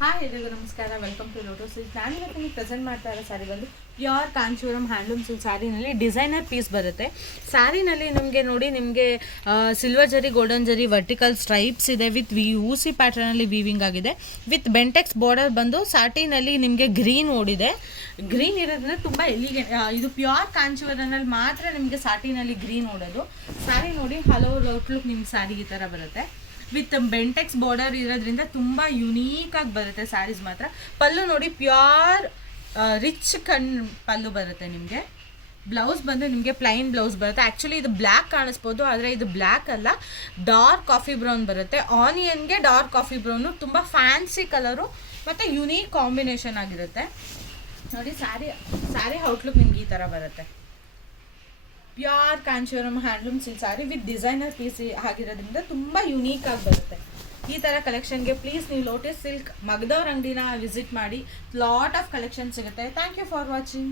Hi ಎಲ್ರಿಗೂ ನಮಸ್ಕಾರ, welcome to Lotay silk. ನಾನಿವತ್ತು ನಿಮಗೆ ಪ್ರೆಸೆಂಟ್ ಮಾಡ್ತಾ ಇರೋ ಸ್ಯಾರಿ ಬಂದು ಪ್ಯೂರ್ ಕಾಂಚೀವರಂ ಹ್ಯಾಂಡ್ಲೂಮ್ ಸಿಲ್ಕ್ ಸ್ಯಾರಿನಲ್ಲಿ ಡಿಸೈನರ್ ಪೀಸ್ ಬರುತ್ತೆ. ಸ್ಯಾರಿನಲ್ಲಿ ನಿಮಗೆ ನೋಡಿ, ನಿಮಗೆ silver zari, golden zari, vertical stripes ಇದೆ ವಿತ್ ಊಸಿ ಪ್ಯಾಟರ್ನಲ್ಲಿ ವೀವಿಂಗ್ ಆಗಿದೆ. ವಿತ್ ಬೆಂಟೆಕ್ಸ್ ಬಾರ್ಡರ್ ಬಂದು ಸ್ಯಾಟಿನಲ್ಲಿ ನಿಮಗೆ ಗ್ರೀನ್ ಓಡಿದೆ. ಗ್ರೀನ್ ಇರೋದ್ರಿಂದ ತುಂಬ ಎಲಿಗೆಂಟ್. ಇದು ಪ್ಯೂರ್ ಕಾಂಚೀವರನಲ್ಲಿ ಮಾತ್ರ ನಿಮಗೆ ಸ್ಯಾಟಿನಲ್ಲಿ ಗ್ರೀನ್ ಓಡೋದು. ಸ್ಯಾರಿ ನೋಡಿ, ಹಲವು ಔಟ್ಲುಕ್ ನಿಮ್ಮ ಸ್ಯಾರಿ ಈ ಥರ ಬರುತ್ತೆ. ವಿತ್ ಬೆಂಟೆಕ್ಸ್ ಬಾರ್ಡರ್ ಇರೋದ್ರಿಂದ ತುಂಬ ಯುನೀಕಾಗಿ ಬರುತ್ತೆ ಸ್ಯಾರೀಸ್ ಮಾತ್ರ. ಪಲ್ಲು ನೋಡಿ, ಪ್ಯೂರ್ ರಿಚ್ ಪಲ್ಲು ಬರುತ್ತೆ ನಿಮಗೆ. ಬ್ಲೌಸ್ ಬಂದು ನಿಮಗೆ ಪ್ಲೈನ್ ಬ್ಲೌಸ್ ಬರುತ್ತೆ. ಆ್ಯಕ್ಚುಲಿ ಇದು ಬ್ಲ್ಯಾಕ್ ಕಾಣಿಸ್ಬೋದು, ಆದರೆ ಇದು ಬ್ಲ್ಯಾಕ್ ಅಲ್ಲ, ಡಾರ್ಕ್ ಕಾಫಿ ಬ್ರೌನ್ ಬರುತ್ತೆ. ಆನಿಯನ್ಗೆ ಡಾರ್ಕ್ ಕಾಫಿ ಬ್ರೌನು ತುಂಬ ಫ್ಯಾನ್ಸಿ ಕಲರು ಮತ್ತು ಯುನೀಕ್ ಕಾಂಬಿನೇಷನ್ ಆಗಿರುತ್ತೆ. ನೋಡಿ, ಸ್ಯಾರಿ ಔಟ್ಲುಕ್ ನಿಮ್ಗೆ ಈ ಥರ ಬರುತ್ತೆ. Pure Kanjeevaram handloom silk sari with designer piece ಆಗಿರೋದ್ರಿಂದ ತುಂಬ ಯುನೀಕ್ ಆಗಿ ಬರುತ್ತೆ. ಈ ಥರ ಕಲೆಕ್ಷನ್ಗೆ ಪ್ಲೀಸ್ ನೀವು ಲೋಟಸ್ ಸಿಲ್ಕ್ ಮಗದವ್ರ ಅಂಗಡಿನ ವಿಸಿಟ್ ಮಾಡಿ. ಲಾಟ್ ಆಫ್ ಕಲೆಕ್ಷನ್ ಸಿಗುತ್ತೆ. Thank you for watching.